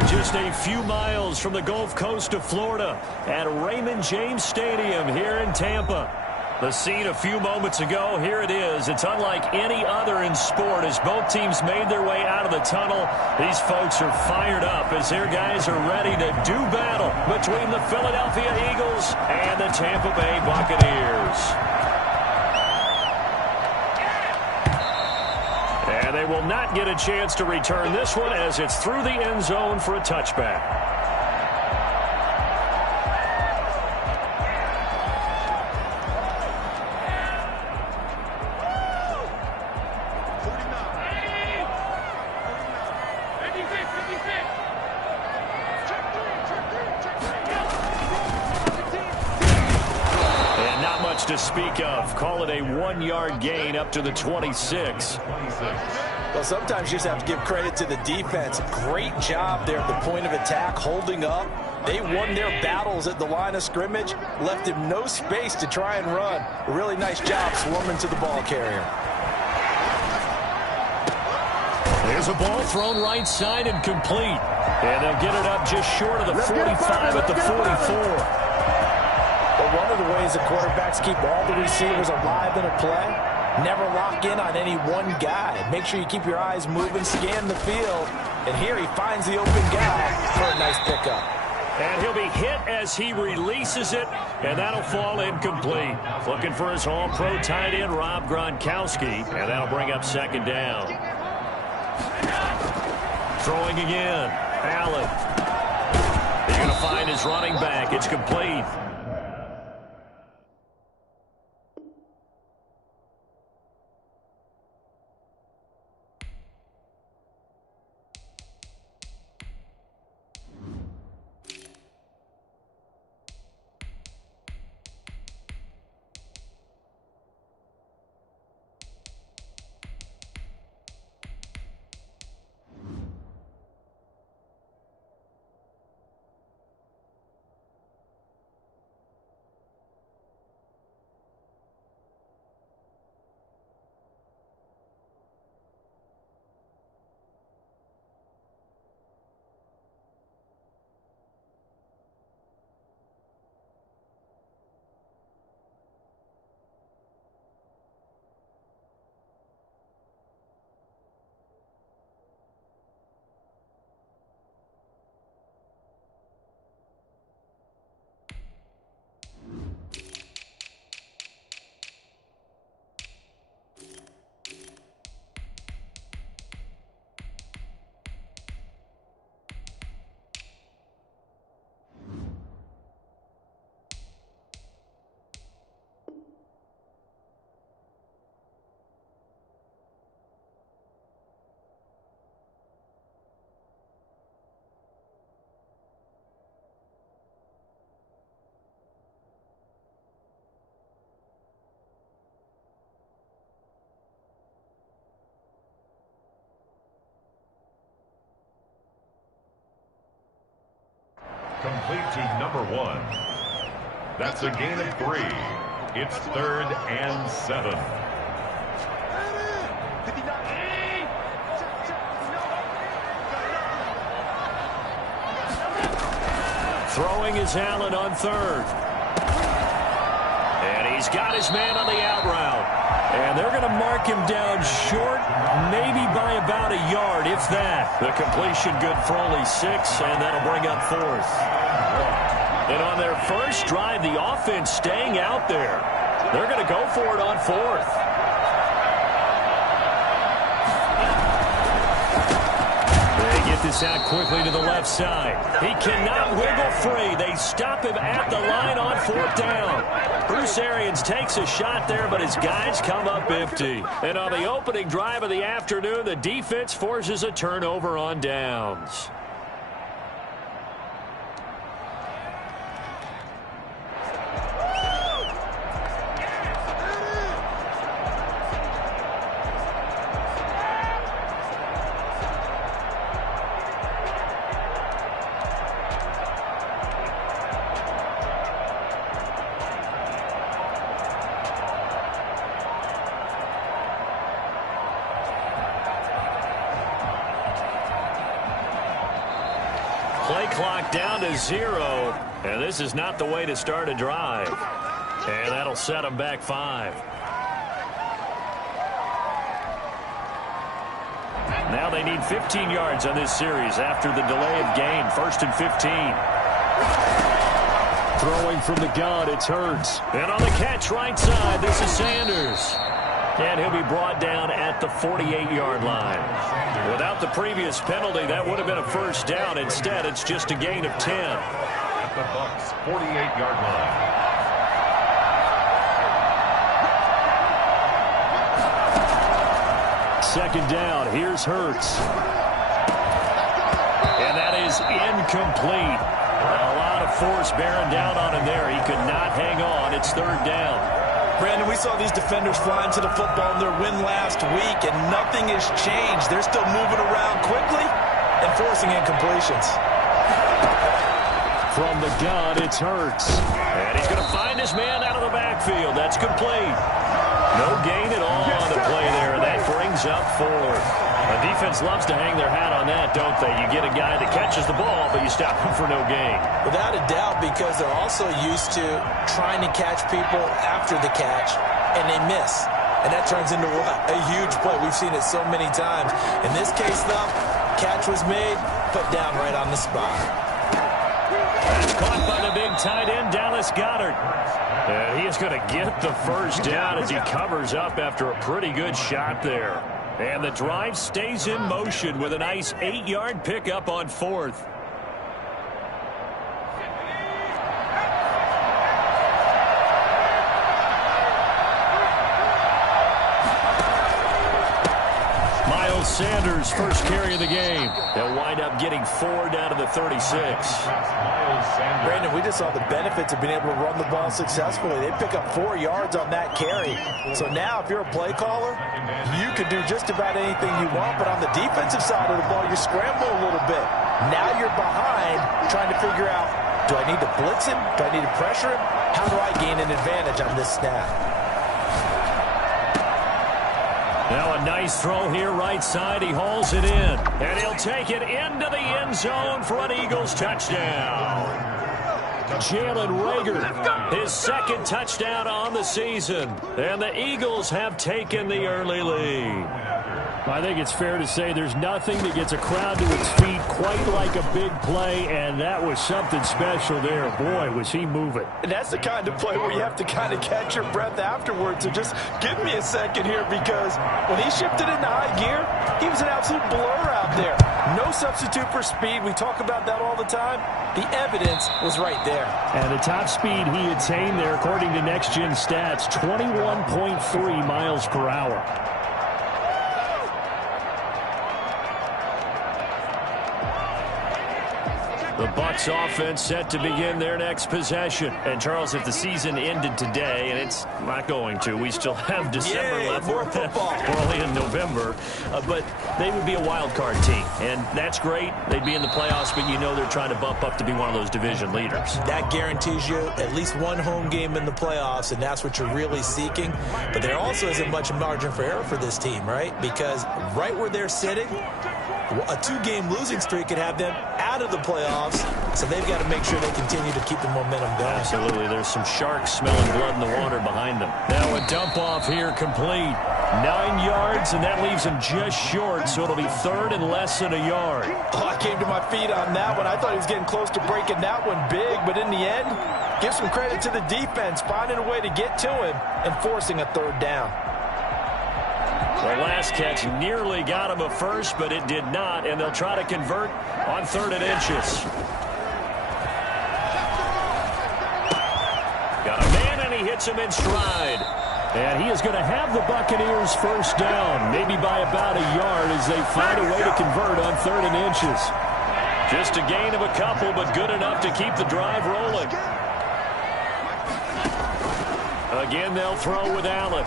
are just a few miles from the Gulf Coast of Florida at Raymond James Stadium here in Tampa. The scene a few moments ago, here it is. It's unlike any other in sport as both teams made their way out of the tunnel. These folks are fired up as their guys are ready to do battle between the Philadelphia Eagles and the Tampa Bay Buccaneers. And they will not get a chance to return this one as it's through the end zone for a touchback. To speak of. Call it a 1-yard gain up to the 26. Well, sometimes you just have to give credit to the defense. Great job there at the point of attack, holding up. They won their battles at the line of scrimmage, left him no space to try and run. A really nice job swarming to the ball carrier. There's a ball thrown right side and complete. And they'll get it up just short of the 45 at the 44. But one of the ways the quarterbacks keep all the receivers alive in a play, never lock in on any one guy. Make sure you keep your eyes moving, scan the field. And here he finds the open guy for a nice pickup. And he'll be hit as he releases it, and that'll fall incomplete. Looking for his all-pro tight end, Rob Gronkowski, and that'll bring up second down. Throwing again, Allen. He's going to find his running back. It's complete. Complete to number 1. That's a gain of 3. It's 3rd and 7. Throwing is Allen on 3rd. And he's got his man on the out route. And they're going to mark him down short, maybe by about a yard, if that. The completion good for only 6, and that'll bring up 4th. And on their first drive, the offense staying out there. They're going to go for it on 4th. They get this out quickly to the left side. He cannot wiggle free. They stop him at the line on 4th down. Bruce Arians takes a shot there, but his guys come up empty. And on the opening drive of the afternoon, the defense forces a turnover on downs. play clock down to 0. And this is not the way to start a drive. And that'll set them back 5. Now they need 15 yards on this series after the delay of game. 1st and 15. Throwing from the gun, it's Hurts. And on the catch right side, this is Sanders. And he'll be brought down at the 48-yard line. Without the previous penalty, that would have been a first down. Instead, it's just a gain of 10. At the Bucs' 48-yard line. Second down, here's Hurts. And that is incomplete. A lot of force bearing down on him there. He could not hang on. It's 3rd down. Brandon, we saw these defenders flying to the football in their win last week, and nothing has changed. They're still moving around quickly and forcing incompletions. From the gun, it's Hurts. And he's going to find his man out of the backfield. That's complete. No gain at all on the play there, and that brings up 4. The defense loves to hang their hat on that, don't they? You get a guy that catches the ball, but you stop him for no gain. Without a doubt, because they're also used to trying to catch people after the catch, and they miss. And that turns into what? A huge play. We've seen it so many times. In this case, though, catch was made, put down right on the spot. That's caught by the big tight end, Dallas Goedert. And he is going to get the first down as he covers up after a pretty good shot there. And the drive stays in motion with a nice 8-yard pickup on 4th. Sanders' first carry of the game. They'll wind up getting 4 down to the 36. Brandon, we just saw the benefits of being able to run the ball successfully. They pick up 4 yards on that carry. So now if you're a play caller, you can do just about anything you want. But on the defensive side of the ball, you're scrambling a little bit. Now you're behind trying to figure out, do I need to blitz him? Do I need to pressure him? How do I gain an advantage on this snap? Now a nice throw here right side. He hauls it in. And he'll take it into the end zone for an Eagles touchdown. Jalen Reagor, his 2nd touchdown on the season. And the Eagles have taken the early lead. I think it's fair to say there's nothing that gets a crowd to its feet quite like a big play, and that was something special there. Boy, was he moving. And that's the kind of play where you have to kind of catch your breath afterwards. So just give me a second here, because when he shifted into high gear, he was an absolute blur out there. No substitute for speed. We talk about that all the time. The evidence was right there. And the top speed he attained there, according to Next Gen Stats, 21.3 miles per hour. The Bucs offense set to begin their next possession. And, Charles, if the season ended today, and it's not going to, we still have December left. More football. We're only in November. But they would be a wild card team. And that's great. They'd be in the playoffs, but you know they're trying to bump up to be one of those division leaders. That guarantees you at least one home game in the playoffs, and that's what you're really seeking. But there also isn't much margin for error for this team, right? Because right where they're sitting, a 2-game losing streak could have them out of the playoffs, so they've got to make sure they continue to keep the momentum going. Absolutely. There's some sharks smelling blood in the water behind them. Now a dump off here complete. 9 yards, and that leaves him just short, so it'll be 3rd and less than a yard. Oh, I came to my feet on that one. I thought he was getting close to breaking that one big, but in the end, give some credit to the defense, finding a way to get to him and forcing a 3rd down. The last catch nearly got him a first, but it did not, and they'll try to convert on 3rd and inches. Got a man, and he hits him in stride. And he is going to have the Buccaneers first down, maybe by about a yard as they find a way to convert on 3rd and inches. Just a gain of a couple, but good enough to keep the drive rolling. Again, they'll throw with Allen.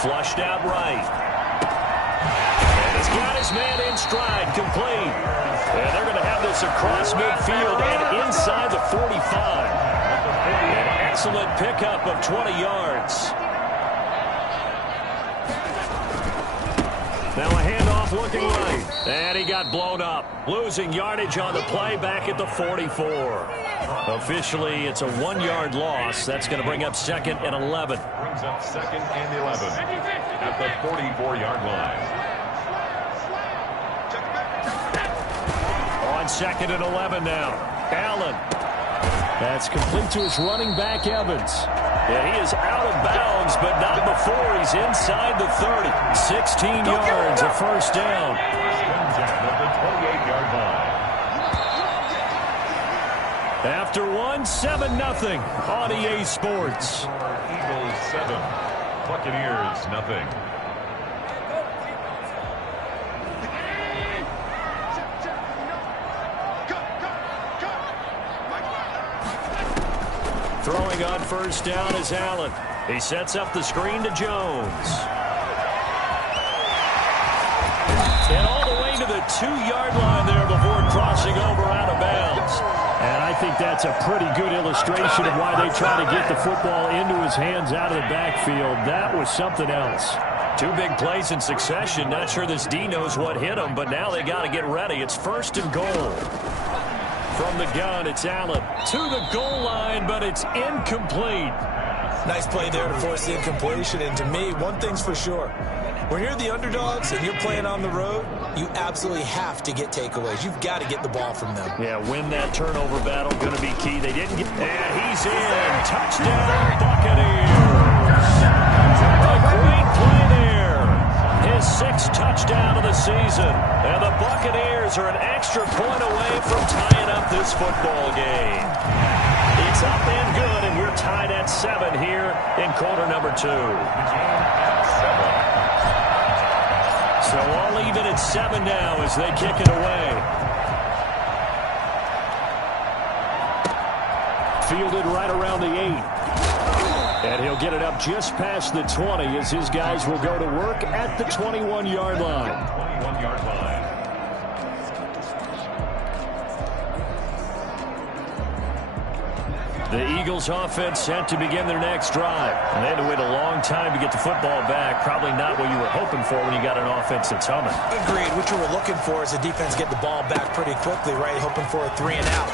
Flushed out right. And he's got his man in stride, complete. And they're going to have this across midfield and inside the 45. An excellent pickup of 20 yards. Now a handoff looking right. And he got blown up. Losing yardage on the play back at the 44. Officially, it's a 1-yard loss. That's going to bring up 2nd and 11. Brings up 2nd and 11 at the 44-yard line. On 2nd and 11 now. Allen. That's complete to his running back, Evans. Yeah, he is out of bounds, but not before he's inside the 30. 16 yards, a first down. At the 28-yard line. After 7-0 on EA Sports. Eagles 7, Buccaneers nothing. Throwing on first down is Allen. He sets up the screen to Jones. And all the way to the 2-yard line there before crossing over out of bounds. And I think that's a pretty good illustration of why they try to get the football into his hands out of the backfield. That was something else. 2 big plays in succession. Not sure this D knows what hit him, but now they got to get ready. It's 1st and goal. From the gun, it's Allen to the goal line, but it's incomplete. Nice play there to force the incompletion. And to me, one thing's for sure. When you're the underdogs and you're playing on the road, you absolutely have to get takeaways. You've got to get the ball from them. Yeah, win that turnover battle. Going to be key. They didn't get... And he's in. Touchdown, Buccaneers. A great play there. His 6th touchdown of the season. And the Buccaneers are an extra point away from tying up this football game. It's up and good, and we're tied at 7 here in quarter number 2. So all even at 7 now as they kick it away. Fielded right around the 8. And he'll get it up just past the 20 as his guys will go to work at the 21-yard line. 21-yard line. The Eagles offense set to begin their next drive. And they had to wait a long time to get the football back. Probably not what you were hoping for when you got an offense that's humming. Agreed. What you were looking for is the defense get the ball back pretty quickly, right? Hoping for a 3 and out.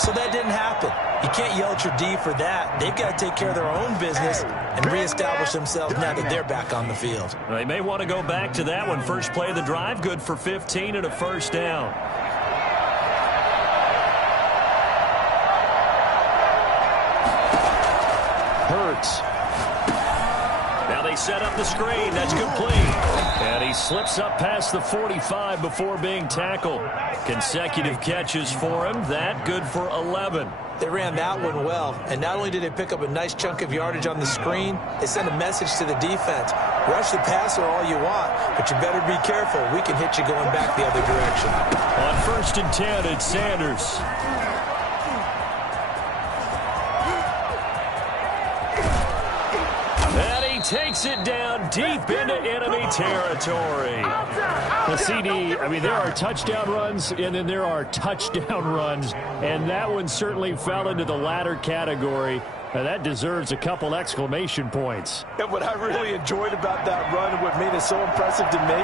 So that didn't happen. You can't yell at your D for that. They've got to take care of their own business and reestablish themselves now that they're back on the field. They may want to go back to that one. First play of the drive, good for 15 and a first down. Hurts. Now they set up the screen. That's complete. And he slips up past the 45 before being tackled. Consecutive catches for him. That good for 11. They ran that one well, and not only did they pick up a nice chunk of yardage on the screen, they sent a message to the defense. Rush the passer all you want, but you better be careful. We can hit you going back the other direction. On 1st and 10, it's Sanders. Takes it down deep into enemy territory. The CD, I mean, there are touchdown runs, and then there are touchdown runs, and that one certainly fell into the latter category. Now, that deserves a couple exclamation points. And what I really enjoyed about that run and what made it so impressive to me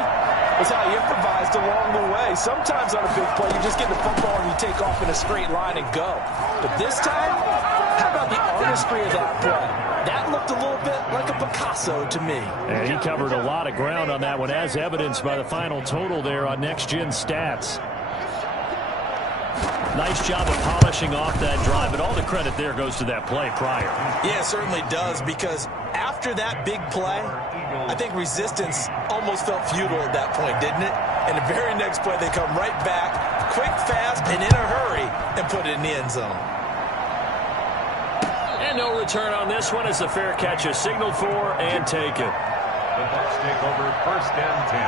was how he improvised along the way. Sometimes on a big play, you just get the football and you take off in a straight line and go. But this time, how about the artistry of that play? That looked a little bit like a Picasso to me. And he covered a lot of ground on that one, as evidenced by the final total there on Next Gen Stats. Nice job of polishing off that drive, but all the credit there goes to that play prior. Yeah, it certainly does, because after that big play, I think resistance almost felt futile at that point, didn't it? And the very next play, they come right back, quick, fast, and in a hurry, and put it in the end zone. And no return on this one as the fair catch is signaled for and taken. The Bucs take over 1st and 10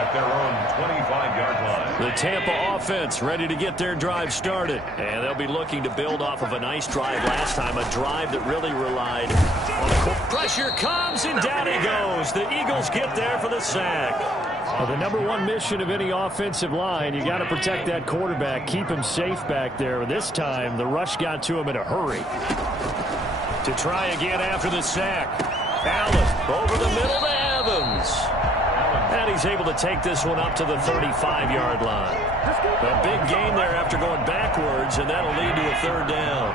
at their own 25-yard line. The Tampa offense ready to get their drive started. And they'll be looking to build off of a nice drive last time, a drive that really relied on the pressure comes, and down he goes. The Eagles get there for the sack. Well, the number one mission of any offensive line, you got to protect that quarterback, keep him safe back there. This time, the rush got to him in a hurry. To try again after the sack. Allen over the middle to Evans. Allen And he's able to take this one up to the 35-yard line. A big gain there after going backwards, and that'll lead to a third down.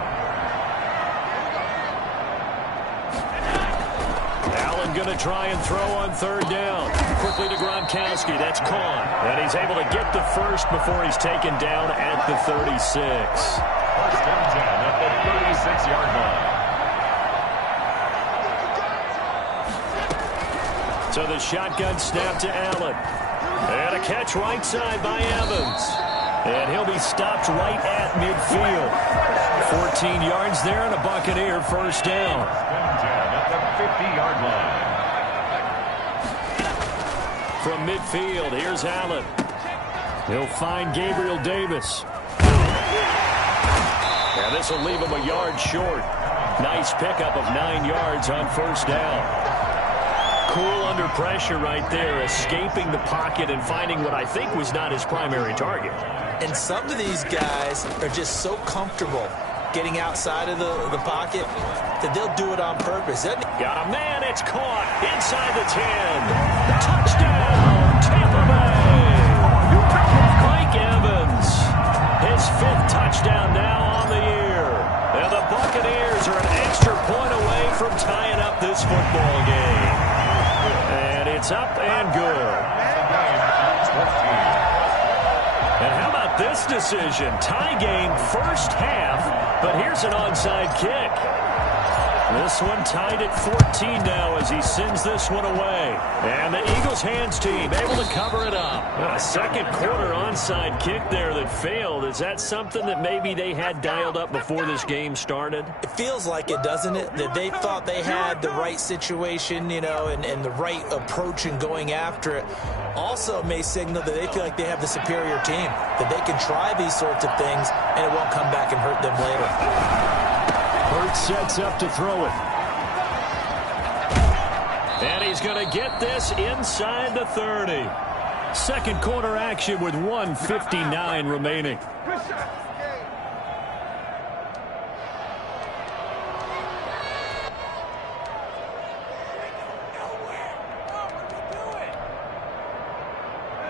Allen going to try and throw on third down. Quickly to Gronkowski. That's caught. And he's able to get the first before he's taken down at the 36. First and 10 at the 36-yard line. So the shotgun snap to Allen. And a catch right side by Evans. And he'll be stopped right at midfield. 14 yards there and a Buccaneer first down. At the 50-yard line. From midfield, here's Allen. He'll find Gabriel Davis. And this will leave him a yard short. Nice pickup of 9 yards on first down. Cool under pressure right there, escaping the pocket and finding what I think was not his primary target. And some of these guys are just so comfortable getting outside of the pocket that they'll do it on purpose. Got a man, it's caught inside the 10. Touchdown, Tampa Bay. Mike Evans, his 5th touchdown now on the year. And the Buccaneers are an extra point away from tying up this football game. And it's up and good. And how about this decision? Tie game first half, but here's an onside kick. This one tied at 14 now as he sends this one away. And the Eagles hands team able to cover it up. A second quarter onside kick there that failed. Is that something that maybe they had dialed up before this game started? It feels like it, doesn't it? That they thought they had the right situation, you know, and the right approach in going after it. Also may signal that they feel like they have the superior team, that they can try these sorts of things and it won't come back and hurt them later. Hurts sets up to throw it. And he's going to get this inside the 30. Second quarter action with 1:59 remaining.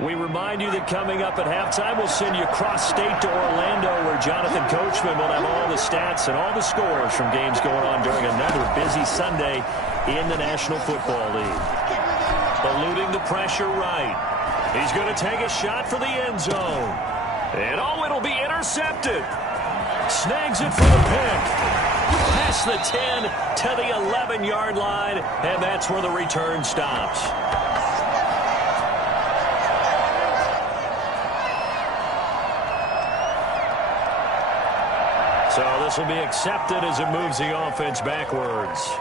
We remind you that coming up at halftime, we'll send you cross-state to Orlando, where Jonathan Coachman will have all the stats and all the scores from games going on during another busy Sunday in the National Football League. Eluding the pressure right. He's going to take a shot for the end zone. And oh, it'll be intercepted. Snags it for the pick. Past the 10 to the 11-yard line, and that's where the return stops. So this will be accepted as it moves the offense backwards.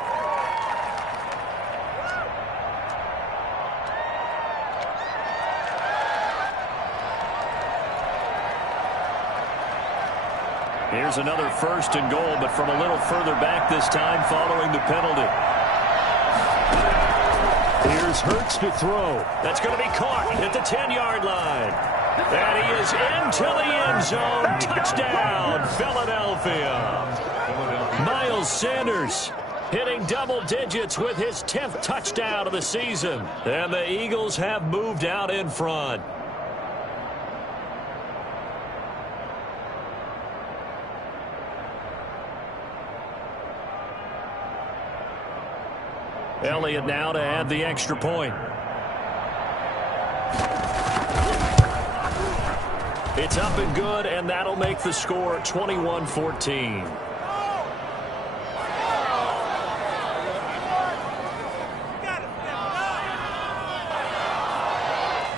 Here's another first and goal, but from a little further back this time following the penalty. Here's Hurts to throw. That's going to be caught at the 10-yard line. And he is into the end zone. Touchdown, Philadelphia. Miles Sanders hitting double digits with his 10th touchdown of the season. And the Eagles have moved out in front. Elliott now to add the extra point. It's up and good, and that'll make the score 21-14.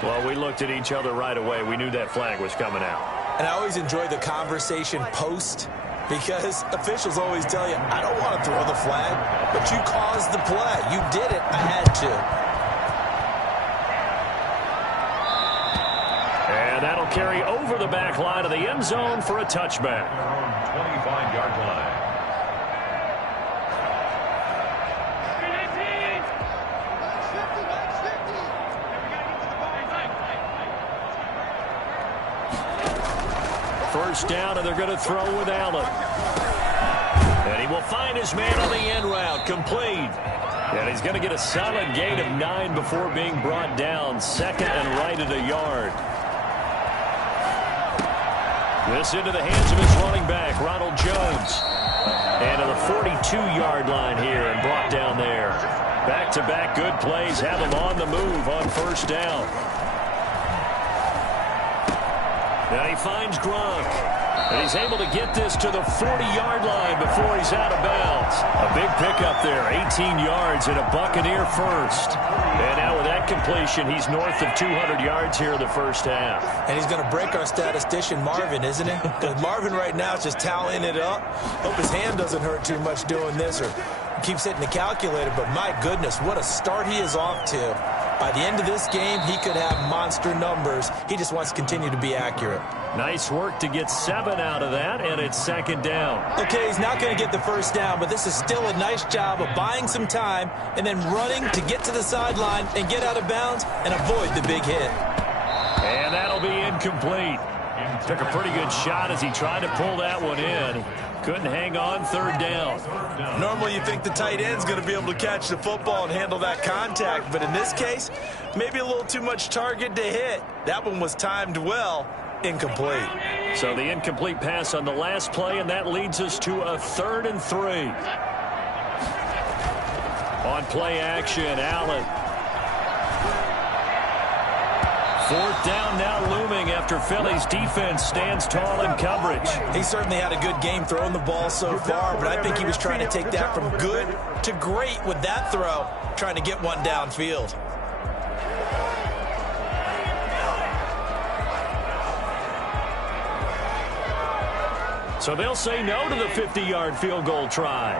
Well, we looked at each other right away. We knew that flag was coming out. And I always enjoy the conversation post, because officials always tell you, I don't want to throw the flag, but you caused the play. You did it. I had to. And that'll carry over the back line of the end zone for a touchback. 25-yard line. First down, and they're going to throw with Allen. And he will find his man on the end route. Complete. And he's going to get a solid gain of 9 before being brought down. Second and right at a yard. This into the hands of his running back, Ronald Jones. And to the 42-yard line here and brought down there. Back-to-back good plays have him on the move on first down. Now he finds Gronk. And he's able to get this to the 40-yard line before he's out of bounds. A big pickup there, 18 yards and a Buccaneer first. And now with that completion, he's north of 200 yards here in the first half. And he's going to break our statistician Marvin, isn't he? Because Marvin right now is just tallying it up. Hope his hand doesn't hurt too much doing this or keeps hitting the calculator. But my goodness, what a start he is off to. By the end of this game, he could have monster numbers. He just wants to continue to be accurate. Nice work to get 7 out of that, and it's second down. Okay, he's not going to get the first down, but this is still a nice job of buying some time and then running to get to the sideline and get out of bounds and avoid the big hit. And that'll be incomplete. Took a pretty good shot as he tried to pull that one in. Couldn't hang on, third down. Normally you think the tight end's going to be able to catch the football and handle that contact, but in this case, maybe a little too much target to hit. That one was timed well. Incomplete. So the incomplete pass on the last play, and that leads us to a 3rd and 3. On play action, Allen. 4th down now looming after Philly's defense stands tall in coverage. He certainly had a good game throwing the ball so far, but I think he was trying to take that from good to great with that throw, trying to get one downfield. So they'll say no to the 50-yard field goal try.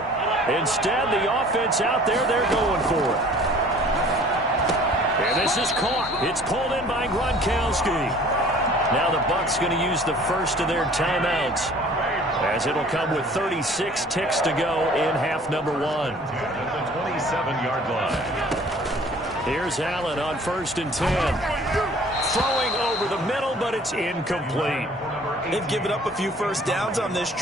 Instead, the offense out there, they're going for it. And this is caught. It's pulled in by Gronkowski. Now the Bucs going to use the first of their timeouts, as it'll come with 36 ticks to go in half number 1. At the 27-yard line. Here's Allen on 1st and 10. Throwing over the middle, but it's incomplete. They've given up a few first downs on this drive.